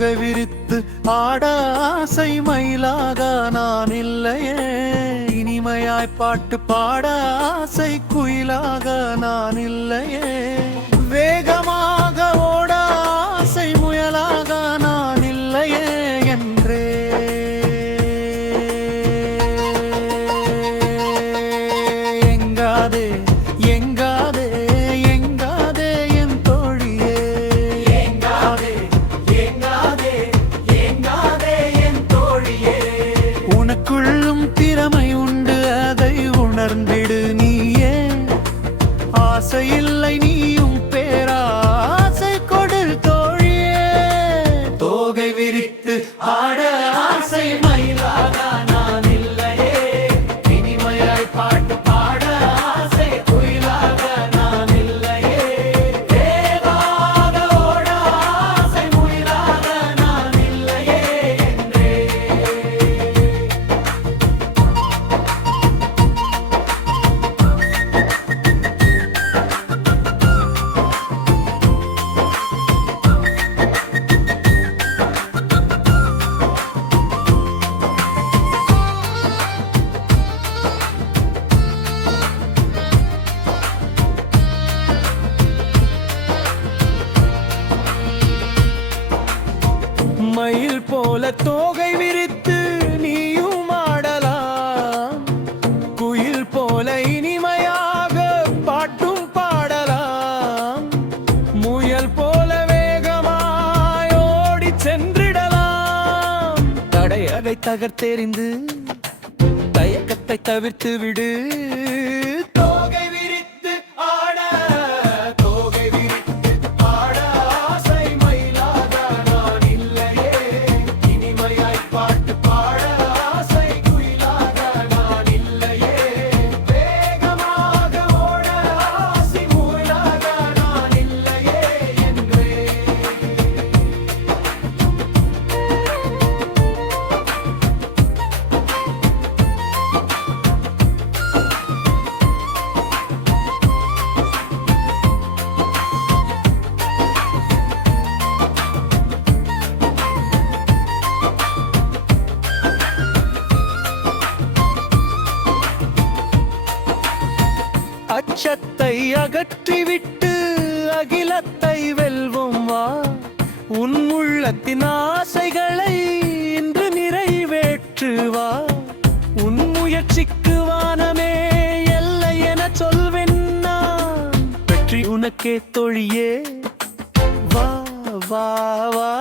தோகை விரித்து ஆட ஆசை மயிலாக நான் இல்லையே, இனிமையாய் பாட்டு பாட ஆசை குயிலாக நான் இல்லையே, வேகமாக ஓட ஆசை முயலாக நான் இல்லையே என்றே. எங்காதே எங்காதே எங்காதே என் தோழியே, எங்காதே எங்காதே எங்காதே என் தோழியே. உனக்குள்ளும் திறமை உண்டு அதை உணர்ந்திடு நீயே, ஆசையில்லை நீயும் பேராசை கொடு தோழியே. தோகை விரித்து ஆட ஆசை மயிலாக நான் இல்லையே, இனிமையாய் பாட்டு பாட ஆசை குயிலாக நான் இல்லையே, வேகமாக ஓட ஆசை முயலாக நான் இல்லையே என்றே. மயில் போல தோகை விரித்து நீயும் ஆடலாம், குயில் போல இனிமையாக பாட்டும் பாடலாம், முயல் போல வேகமாய் ஓடி சென்றிடலாம். தடையகை தகர்த்தெறிந்து தயக்கத்தை தவிர்த்து விடு, தோகை விரித்து ஆட தோகை விரித்து ஆட ஆசை மயிலாக நான் இல்லையே, இனிமையாய் பாட்டு பாட ஆசை குயிலாக நான் இல்லையே, வேகமாக ஓட ஆசை முயலாக நான் இல்லையே என்றே. அச்சத்தை அகற்றிவிட்டு அகிலத்தை வெல்வோம் வா, உன் உள்ளத்தின் ஆசைகளை இன்று நிறைவேற்று வா, உன் முயற்சிக்கு வானமே எல்லை என சொல்வேன் நான், வெற்றி உனக்கே தோழியே. வா வா வா